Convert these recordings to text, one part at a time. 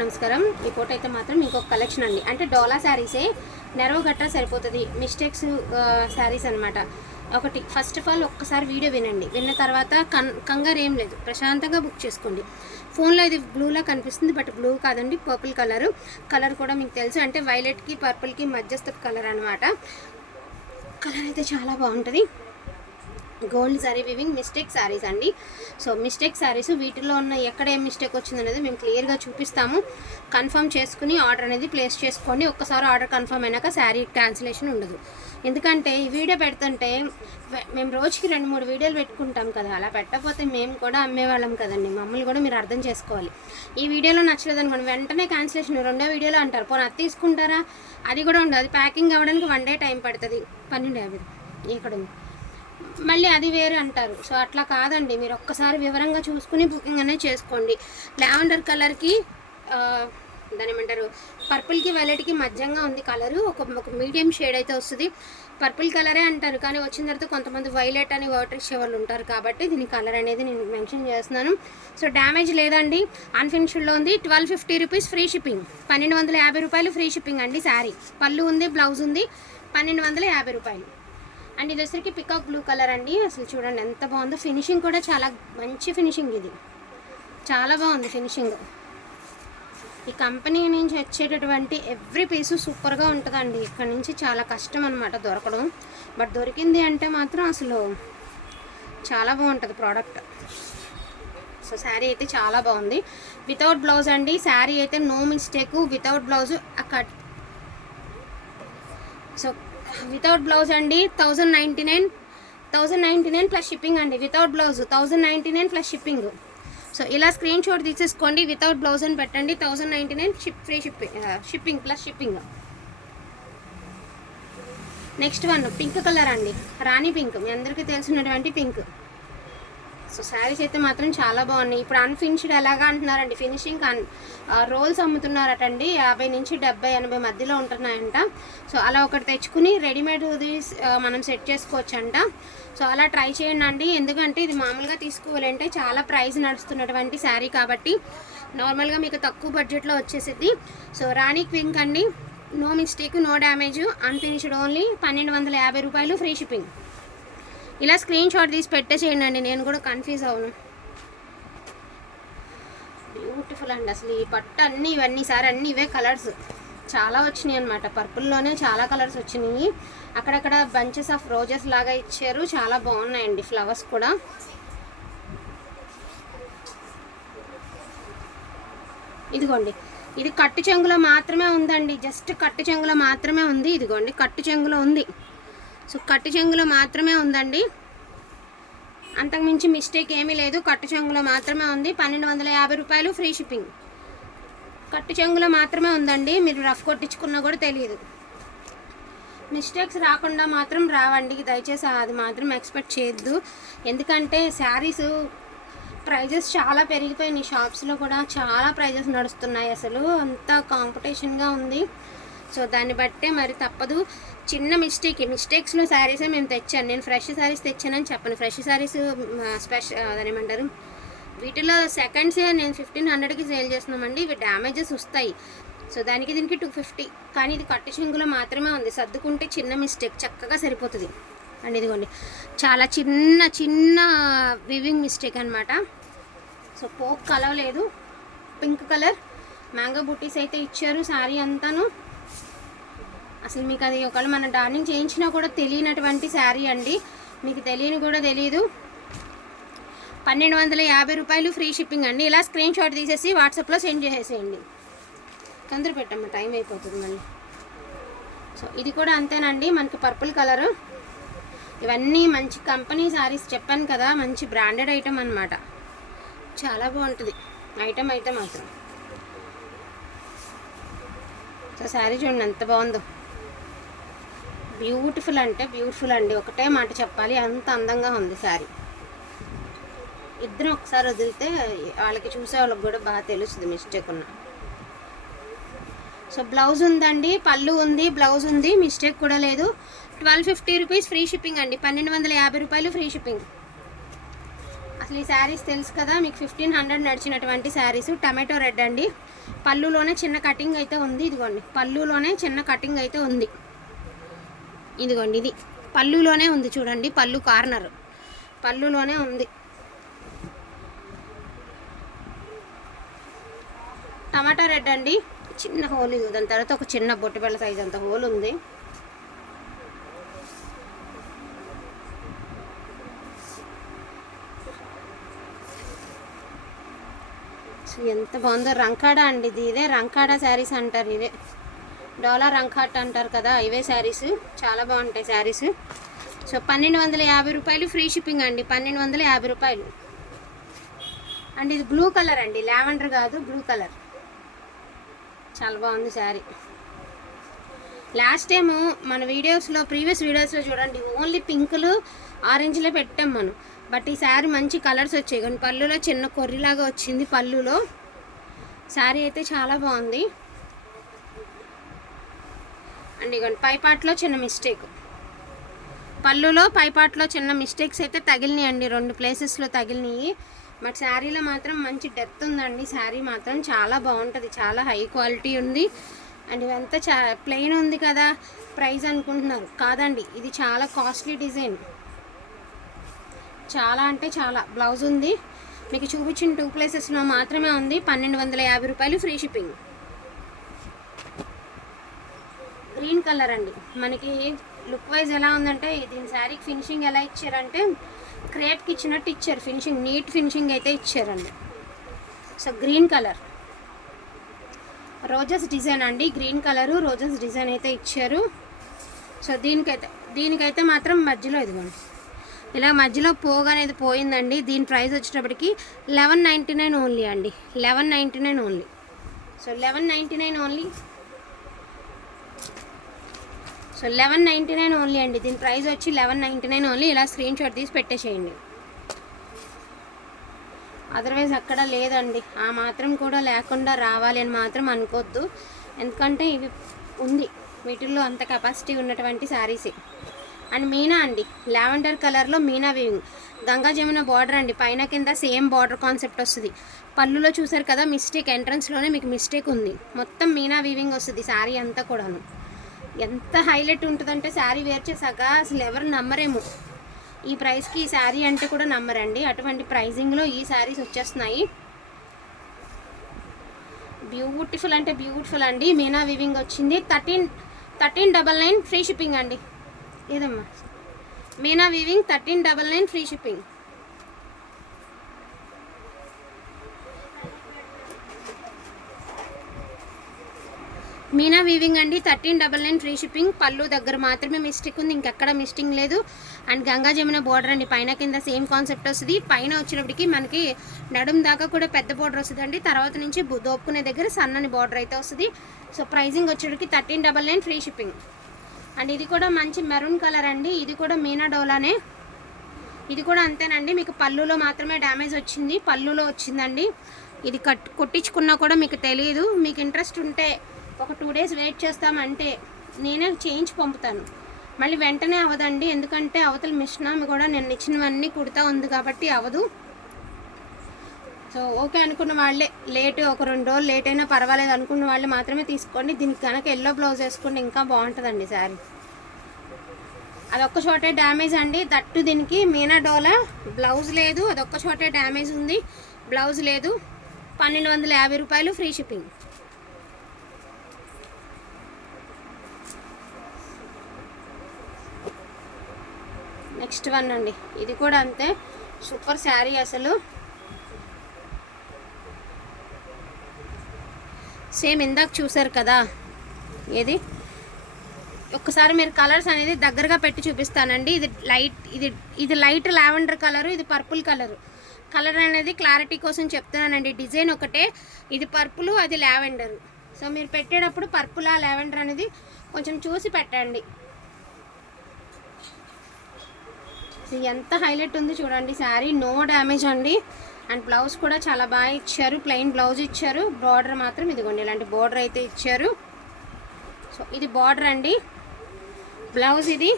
నమస్కారం. ఈ ఫోటో అయితే మాత్రం ఇంకొక కలెక్షన్ అండి. అంటే డోలా శారీసే నెరవ గట్రా సరిపోతుంది. మిస్టేక్స్ శారీస్ అన్నమాట. ఒకటి ఫస్ట్ ఆఫ్ ఆల్ ఒక్కసారి వీడియో వినండి. విన్న తర్వాత కన్ కంగారు ఏం లేదు. ప్రశాంతంగా బుక్ చేసుకోండి. ఫోన్లో ఇది బ్లూలా కనిపిస్తుంది బట్ బ్లూ కాదండి పర్పుల్ కలర్ కలర్ కూడా మీకు తెలుసు. అంటే వైలెట్కి పర్పుల్కి మధ్యస్థ కలర్ అనమాట కలర్ అయితే చాలా బాగుంటుంది. Gold sari weaving mistake saris అండి. సో మిస్టేక్ సారీస్ వీటిలో ఉన్న ఎక్కడ ఏం మిస్టేక్ వచ్చింది అనేది మేము క్లియర్గా చూపిస్తాము. కన్ఫర్మ్ చేసుకుని ఆర్డర్ అనేది ప్లేస్ చేసుకోండి. ఒక్కసారి ఆర్డర్ కన్ఫర్మ్ అయినాక శారీ క్యాన్సిలేషన్ ఉండదు. ఎందుకంటే ఈ వీడియో పెడుతుంటే మేము రోజుకి రెండు మూడు వీడియోలు పెట్టుకుంటాం కదా. అలా పెట్టకపోతే మేము కూడా అమ్మేవాళ్ళం కదండి. మమ్మల్ని కూడా మీరు అర్థం చేసుకోవాలి. ఈ వీడియోలో నచ్చలేదు అనుకోండి వెంటనే క్యాన్సిలేషన్ రెండో వీడియోలో అంటారు. పోనీ అది తీసుకుంటారా? అది కూడా ఉండదు. అది ప్యాకింగ్ అవ్వడానికి వన్ డే టైం పడుతుంది. పన్నెండు యాభై ఇక్కడ ఉంది. మళ్ళీ అది వేరే అంటారు. సో అట్లా కాదండి. మీరు ఒక్కసారి వివరంగా చూసుకుని బుకింగ్ అనేది చేసుకోండి. లావెండర్ కలర్కి దాని ఏమంటారు? పర్పుల్కి వైలెట్కి మధ్యంగా ఉంది కలరు. ఒక ఒక మీడియం షేడ్ అయితే వస్తుంది. పర్పుల్ కలరే అంటారు. కానీ వచ్చిన తర్వాత కొంతమంది వైలెట్ అని వాటర్ ఇచ్చే వాళ్ళు ఉంటారు కాబట్టి దీని కలర్ అనేది నేను మెన్షన్ చేస్తున్నాను. సో డ్యామేజ్ లేదండి. అన్ఫినిష్డ్లో ఉంది. Twelve fifty rupees free shipping. పన్నెండు వందల యాభై రూపాయలు ఫ్రీ షిప్పింగ్ అండి శారీ. పళ్ళు ఉంది బ్లౌజ్ ఉంది. పన్నెండు వందల యాభై రూపాయలు. అండ్ ఇది వచ్చరికి పికాక్ బ్లూ కలర్ అండి. అసలు చూడండి ఎంత బాగుందో. ఫినిషింగ్ కూడా చాలా మంచి ఫినిషింగ్ ఇది. చాలా బాగుంది ఫినిషింగ్ ఈ కంపెనీ నుంచి వచ్చేటటువంటి ఎవ్రీ పీసు సూపర్గా ఉంటుందండి. ఇక్కడ నుంచి చాలా కష్టం అనమాట దొరకడం. బట్ దొరికింది అంటే మాత్రం అసలు చాలా బాగుంటుంది ప్రోడక్ట్ సో శారీ అయితే చాలా బాగుంది. వితౌట్ బ్లౌజ్ అండి. శారీ అయితే నో మిస్టేక్ వితౌట్ బ్లౌజ్ అక్కడ సో వితౌట్ బ్లౌజ్ అండి thousand ninety nine thousand ninety nine plus shipping అండి without blouse thousand ninety nine plus shipping. So ఇలా స్క్రీన్ షాట్ తీసేసుకోండి వితౌట్ బ్లౌజ్ అని పెట్టండి thousand ninety nine ship free shipping shipping plus shipping. Next one pink colour అండి రాణి pink మీ అందరికీ తెలిసినటువంటి pink. So saris అయితే మాత్రం చాలా బాగున్నాయి. ఇప్పుడు అన్ఫినిష్డ్ ఎలాగా అంటున్నారండి? ఫినిషింగ్ అన్ రోల్స్ అమ్ముతున్నారటండి. యాభై నుంచి డెబ్బై ఎనభై మధ్యలో ఉంటున్నాయంట. సో అలా ఒకటి తెచ్చుకుని రెడీమేడ్ మనం సెట్ చేసుకోవచ్చంట. సో అలా ట్రై చేయండి అండి ఎందుకంటే ఇది మామూలుగా తీసుకోవాలంటే చాలా ప్రైస్ నడుస్తున్నటువంటి శారీ కాబట్టి నార్మల్గా మీకు తక్కువ బడ్జెట్లో వచ్చేసిద్ది. సో రాణి క్వింక్ అండి. No mistake no damage unfinished only పన్నెండు వందల యాభై రూపాయలు ఫ్రీ షిప్పింగ్ ఇలా స్క్రీన్ షాట్ తీసి పెట్టేసేయండి అండి నేను కూడా కన్ఫ్యూజ్ అవును. బ్యూటిఫుల్ అండి అసలు ఈ పట్టు అన్నీ ఇవన్నీ సార్ అన్నీ ఇవే కలర్స్ చాలా వచ్చినాయి అనమాట పర్పుల్లోనే చాలా కలర్స్ వచ్చినాయి. అక్కడక్కడ బంచెస్ ఆఫ్ రోజెస్ లాగా ఇచ్చారు. చాలా బాగున్నాయండి ఫ్లవర్స్ కూడా. ఇదిగోండి. ఇది కట్టు చెంగులో మాత్రమే ఉందండి. జస్ట్ కట్టు చెంగులో మాత్రమే ఉంది. ఇదిగోండి కట్టు చెంగులో ఉంది. సో కట్టు చెంగులో మాత్రమే ఉందండి. అంతకుమించి మిస్టేక్ ఏమీ లేదు. కట్టు చెంగులో మాత్రమే ఉంది. పన్నెండు వందల యాభై రూపాయలు ఫ్రీ షిప్పింగ్. కట్టు చెంగులో మాత్రమే ఉందండి. మీరు రఫ్ కొట్టించుకున్నా కూడా తెలియదు. మిస్టేక్స్ రాకుండా మాత్రం రావండి. దయచేసి అది మాత్రం ఎక్స్పెక్ట్ చేయొద్దు. ఎందుకంటే శారీస్ ప్రైజెస్ చాలా పెరిగిపోయినాయి. షాప్స్లో కూడా చాలా ప్రైజెస్ నడుస్తున్నాయి అసలు. అంత కాంపిటీషన్గా ఉంది. సో దాన్ని బట్టే మరి తప్పదు. చిన్న మిస్టేక్. మిస్టేక్స్లో శారీసే మేము తెచ్చాను నేను ఫ్రెష్ శారీస్ తెచ్చానని చెప్పను. ఫ్రెష్ శారీస్ స్పెషల్ అదేమంటారు? వీటిలో సెకండ్సే నేను ఫిఫ్టీన్ హండ్రెడ్కి సేల్ చేస్తున్నామండి. ఇవి డ్యామేజెస్ వస్తాయి. సో దానికి దీనికి టూ ఫిఫ్టీ. కానీ ఇది కట్టు చెంగులో మాత్రమే ఉంది. సర్దుకుంటే చిన్న మిస్టేక్. చక్కగా సరిపోతుంది. అండ్ ఇదిగోండి. చాలా చిన్న చిన్న వివింగ్ మిస్టేక్ అనమాట సో పోక్ కలవలేదు. Pink colour. మ్యాంగో బుట్టీస్ అయితే ఇచ్చారు. శారీ అంతాను. అసలు మీకు అది ఒకవేళ మన డార్నింగ్ చేయించినా కూడా తెలియనటువంటి శారీ అండి. మీకు తెలియని కూడా తెలియదు పన్నెండు వందల యాభై రూపాయలు ఫ్రీ షిప్పింగ్ అండి. ఇలా స్క్రీన్ షాట్ తీసేసి వాట్సాప్లో సెండ్ చేసేసేయండి తొందర పెట్టమ్మ టైం అయిపోతుంది మళ్ళీ. సో ఇది కూడా అంతేనండి. మనకి పర్పుల్ కలరు ఇవన్నీ మంచి కంపెనీ శారీస్ చెప్పాను కదా మంచి బ్రాండెడ్ ఐటమ్ అనమాట చాలా బాగుంటుంది. ఐటమ్ అయితే మాత్రం. సో శారీ చూడండి ఎంత బాగుందో. బ్యూటిఫుల్ అంటే బ్యూటిఫుల్ అండి. ఒకటే మాట చెప్పాలి. అంత అందంగా ఉంది శారీ. ఇద్దరు ఒకసారి వదిలితే వాళ్ళకి చూసే వాళ్ళకి కూడా బాగా తెలుస్తుంది మిస్టేక్ ఉన్న. సో బ్లౌజ్ ఉందండి పళ్ళు ఉంది బ్లౌజ్ ఉంది మిస్టేక్ కూడా లేదు. Twelve fifty rupees free shipping అండి. పన్నెండు వందల యాభై రూపాయలు ఫ్రీ షిప్పింగ్. అసలు ఈ శారీస్ తెలుసు కదా మీకు ఫిఫ్టీన్ హండ్రెడ్ నడిచినటువంటి శారీస్. టమాటో రెడ్ అండి. పళ్ళులోనే చిన్న కటింగ్ అయితే ఉంది ఇదిగోండి. పళ్ళులోనే చిన్న కటింగ్ అయితే ఉంది. ఇదిగోండి ఇది. పళ్ళులోనే ఉంది చూడండి పళ్ళు కార్నర్. పళ్ళులోనే ఉంది. టమాటా రెడ్ అండి. చిన్న హోల్ ఇది. దాని తర్వాత ఒక చిన్న బొట్టిబెల్ల సైజ్ అంత హోల్ ఉంది. ఎంత బాగుందో రంకాడా అండి ఇది. ఇదే రంకాడా శారీస్ అంటారు ఇవే. డాలర్ రంకాట్ అంటారు కదా ఇవే శారీస్. చాలా బాగుంటాయి శారీస్. సో పన్నెండు వందల యాభై రూపాయలు ఫ్రీ షిప్పింగ్ అండి. పన్నెండు వందల యాభై రూపాయలు. అండ్ ఇది బ్లూ కలర్ అండి. లావెండర్ కాదు బ్లూ కలర్. చాలా బాగుంది శారీ. లాస్ట్ టైము మన వీడియోస్లో ప్రీవియస్ వీడియోస్లో చూడండి ఓన్లీ పింకులు ఆరెంజ్లో పెట్టాం మనం. బట్ ఈ శారీ మంచి కలర్స్ వచ్చాయి. కానీ పళ్ళులో చిన్న కొర్రిలాగా వచ్చింది పళ్ళులో. శారీ అయితే చాలా బాగుంది. అండ్ ఇగోండి పైపాట్లో చిన్న మిస్టేక్. పళ్ళులో పైపాట్లో చిన్న మిస్టేక్స్ అయితే తగిలినాయి అండి రెండు ప్లేసెస్లో తగిలినాయి. బట్ శారీలో మాత్రం మంచి డెప్త్ ఉందండి. శారీ మాత్రం చాలా బాగుంటుంది. చాలా హై క్వాలిటీ ఉంది. అండ్ ఇదంతా చా ప్లెయిన్ ఉంది కదా ప్రైస్ అనుకుంటున్నారు. కాదండి ఇది చాలా కాస్ట్లీ డిజైన్. చాలా అంటే చాలా. బ్లౌజ్ ఉంది. మీకు చూపించిన టూ ప్లేసెస్లో మాత్రమే ఉంది. పన్నెండు వందల యాభై రూపాయలు ఫ్రీ షిప్పింగ్. గ్రీన్ కలర్ అండి. మనకి లుక్ వైజ్ ఎలా ఉందంటే దీని శారీకి ఫినిషింగ్ ఎలా ఇచ్చారంటే క్రేప్కి ఇచ్చినట్టు ఇచ్చారు. ఫినిషింగ్ నీట్ ఫినిషింగ్ అయితే ఇచ్చారండి. So green colour. Roses design అండి. గ్రీన్ కలరు రోజెస్ డిజైన్ అయితే ఇచ్చారు. సో దీనికైతే దీనికైతే మాత్రం మధ్యలో ఇదిగోండి. ఇలా మధ్యలో పోగా అనేది పోయిందండి. దీని ప్రైస్ వచ్చేటప్పటికి లెవెన్ నైంటీ నైన్ ఓన్లీ అండి. Eleven ninety nine only. So eleven ninety nine only. So eleven ninety nine only అండి. దీని ప్రైస్ వచ్చి లెవెన్ నైంటీ నైన్ ఓన్లీ ఇలా స్క్రీన్ షాట్ తీసి పెట్టేసేయండి. అదర్వైజ్ అక్కడ లేదండి. ఆ మాత్రం కూడా లేకుండా రావాలి అని మాత్రం అనుకోవద్దు ఎందుకంటే ఇవి ఉంది. వీటిల్లో అంత కెపాసిటీ ఉన్నటువంటి శారీసే అండ్ మీనా అండి. లావెండర్ కలర్లో మీనా వీవింగ్ గంగా జమున బార్డర్ అండి. పైన కింద సేమ్ బార్డర్ కాన్సెప్ట్ వస్తుంది. పళ్ళులో చూసారు కదా మిస్టేక్ ఎంట్రన్స్లోనే మీకు మిస్టేక్ ఉంది. మొత్తం మీనా వీవింగ్ వస్తుంది శారీ అంతా కూడాను. ఎంత హైలైట్ ఉంటుందంటే శారీ వేర్ చేశాక అసలు ఎవరు నమ్మరేమో. ఈ ప్రైస్కి ఈ శారీ అంటే కూడా నమ్మరండి. అటువంటి ప్రైజింగ్లో ఈ శారీస్ వచ్చేస్తున్నాయి. బ్యూటిఫుల్ అంటే బ్యూటిఫుల్ అండి. మీనా వివింగ్ వచ్చింది. Thirteen thirteen double nine free shipping అండి. ఏదమ్మా? Meena weaving thirteen double nine free shipping. Meena weaving అండి thirteen double nine free shipping. పళ్ళు దగ్గర మాత్రమే మిస్టేక్ ఉంది ఇంకెక్కడ మిస్టింగ్ లేదు. అండ్ గంగా జమున బోర్డర్ అండి పైన కింద సేమ్ కాన్సెప్ట్ వస్తుంది. పైన వచ్చినప్పటికి మనకి నడుం దాకా కూడా పెద్ద బోర్డర్ వస్తుంది అండి తర్వాత నుంచి దోపుకునే దగ్గర సన్నని బోర్డర్ అయితే వస్తుంది. So pricing వచ్చేటికి thirteen double nine free shipping. And ఇది కూడా మంచి మెరూన్ కలర్ అండి. ఇది కూడా మీనా డోలానే. ఇది కూడా అంతేనండి. మీకు పళ్ళులో మాత్రమే డ్యామేజ్ వచ్చింది పళ్ళులో వచ్చిందండి. ఇది కట్ కొట్టించుకున్నా కూడా మీకు తెలియదు మీకు ఇంట్రెస్ట్ ఉంటే ఒక టూ డేస్ వెయిట్ చేస్తామంటే నేనే చేయించి పంపుతాను. మళ్ళీ వెంటనే అవదండి ఎందుకంటే అవతల మిషన్ ఆమె కూడా నేను ఇచ్చినవన్నీ కుడతా ఉంది కాబట్టి అవ్వదు సో ఓకే అనుకున్న వాళ్ళే లేట్ ఒక రెండు రోజులు లేట్ అయినా పర్వాలేదు అనుకున్న వాళ్ళు మాత్రమే తీసుకోండి. దీనికి కనుక ఎల్లో బ్లౌజ్ వేసుకుంటే ఇంకా బాగుంటుందండి శారీ. అదొక్క చోటే డ్యామేజ్ అండి. దట్టు దీనికి మీనా డోలా బ్లౌజ్ లేదు అదొక్క చోటే డ్యామేజ్ ఉంది బ్లౌజ్ లేదు. పన్నెండు వందల యాభై రూపాయలు ఫ్రీ షిప్పింగ్. నెక్స్ట్ వన్ అండి. ఇది కూడా అంతే. సూపర్ శారీ అసలు. సేమ్ ఇందాక చూసారు కదా. ఏది? ఒక్కసారి మీరు కలర్స్ అనేది దగ్గరగా పెట్టి చూపిస్తానండి. ఇది లైట్ ఇది ఇది లైట్ లావెండర్ కలరు ఇది పర్పుల్ కలరు. కలర్ అనేది క్లారిటీ కోసం చెప్తున్నానండి. డిజైన్ ఒకటే ఇది పర్పుల్ అది లావెండర్. సో మీరు పెట్టేటప్పుడు పర్పుల్ ఆ లావెండర్ అనేది కొంచెం చూసి పెట్టండి ఇది ఎంత హైలైట్ ఉంది చూడండి శారీ. నో డ్యామేజ్ అండి. అండ్ బ్లౌజ్ కూడా చాలా బాగా ఇచ్చారు. ప్లెయిన్ బ్లౌజ్ ఇచ్చారు. బార్డర్ మాత్రం ఇదిగోండి ఇలాంటి బార్డర్ అయితే ఇచ్చారు. సో ఇది బార్డర్ అండి. బ్లౌజ్ ఇది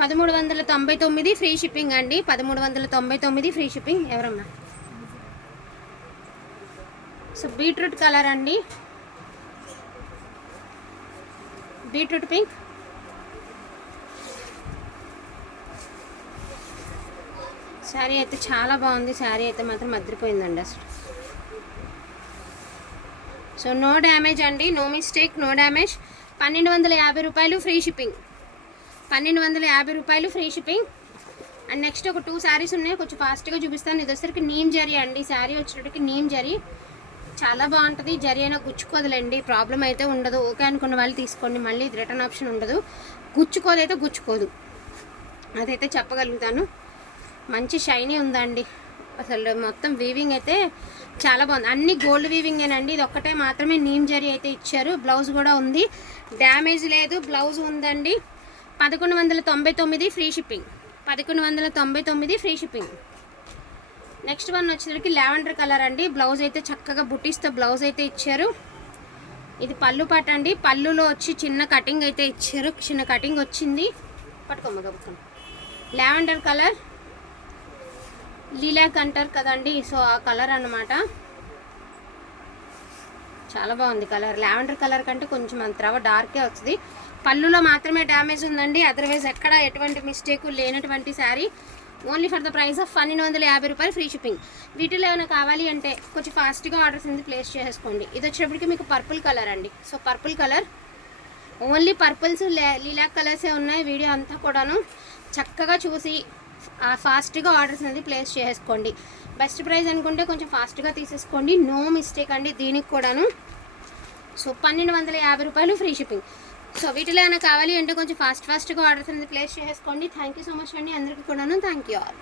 పదమూడు వందల తొంభై తొమ్మిది ఫ్రీ షిప్పింగ్ అండి. పదమూడు వందల తొంభై తొమ్మిది ఫ్రీ షిప్పింగ్. ఎవరమ్మా సో బీట్రూట్ కలర్ అండి. Beetroot pink. శారీ అయితే చాలా బాగుంది. శారీ అయితే మాత్రం అదిరిపోయిందండి అసలు. సో నో డ్యామేజ్ అండి. No mistake no damage. పన్నెండు వందల యాభై రూపాయలు ఫ్రీ షిప్పింగ్. పన్నెండు వందల యాభై రూపాయలు ఫ్రీ షిప్పింగ్. అండ్ నెక్స్ట్ ఒక టూ శారీస్ ఉన్నాయి. కొంచెం ఫాస్ట్గా చూపిస్తాను. ఇది వచ్చరికి నీమ్ జరీ అండి. శారీ వచ్చేటప్పటికి నీమ్ జరీ. చాలా బాగుంటుంది. జరీ అయినా గుచ్చుకోదులేండి. ప్రాబ్లం అయితే ఉండదు. ఓకే అనుకున్న వాళ్ళు తీసుకోండి. మళ్ళీ ఇది రిటర్న్ ఆప్షన్ ఉండదు. గుచ్చుకోదైతే గుచ్చుకోదు. అదైతే చెప్పగలుగుతాను. మంచి షైనీ ఉందండి. అసలు మొత్తం వీవింగ్ అయితే చాలా బాగుంది. అన్ని గోల్డ్ వీవింగేనండి ఇది ఒక్కటే మాత్రమే నీమ్ జరీ అయితే ఇచ్చారు. బ్లౌజ్ కూడా ఉంది. డ్యామేజ్ లేదు. బ్లౌజ్ ఉందండి. పదకొండు వందల తొంభై తొమ్మిది ఫ్రీ షిప్పింగ్ పదకొండు వందల తొంభై తొమ్మిది ఫ్రీ షిప్పింగ్ నెక్స్ట్ వన్ వచ్చేసరికి లావెండర్ కలర్ అండి. బ్లౌజ్ అయితే చక్కగా బుటీస్తో బ్లౌజ్ అయితే ఇచ్చారు. ఇది పళ్ళు పాట అండి. పళ్ళులో వచ్చి చిన్న కటింగ్ అయితే ఇచ్చారు. చిన్న కటింగ్ వచ్చింది. పట్టుకోమ్మ గబుక్కం లావెండర్ కలర్ లీలాక్ అంటారు కదండి సో ఆ కలర్ అన్నమాట. చాలా బాగుంది కలర్. లావెండర్ కలర్ కంటే కొంచెం అంత రవ డార్కే వస్తుంది. పళ్ళులో మాత్రమే డ్యామేజ్ ఉందండి. అదర్వైజ్ ఎక్కడ ఎటువంటి మిస్టేక్ లేనటువంటి sari. Only for the price of పన్నెండు వందల యాభై రూపాయలు ఫ్రీ షిప్పింగ్ వీటిలో ఏమైనా కావాలి అంటే కొంచెం ఫాస్ట్గా ఆర్డర్స్ అనేది ప్లేస్ చేసుకోండి ఇది వచ్చేటప్పటికి మీకు పర్పుల్ కలర్ అండి. So purple colour only purples lilac కలర్సే ఉన్నాయి వీడియో అంతా కూడాను. చక్కగా చూసి ఫాస్ట్గా ఆర్డర్స్ అనేది ప్లేస్ చేసుకోండి. బెస్ట్ ప్రైస్ అనుకుంటే కొంచెం ఫాస్ట్గా తీసేసుకోండి. నో మిస్టేక్ అండి దీనికి కూడాను. సో పన్నెండు వందల యాభై రూపాయలు ఫ్రీ షిప్పింగ్. సో వీటిలో ఏమైనా కావాలి అంటే కొంచెం ఫాస్ట్ ఫాస్ట్గా ఆర్డర్స్ అనేది ప్లేస్ చేసుకోండి. థ్యాంక్ యూ సో మచ్ అండి. అందరికీ కూడాను థ్యాంక్ యూ ఆల్.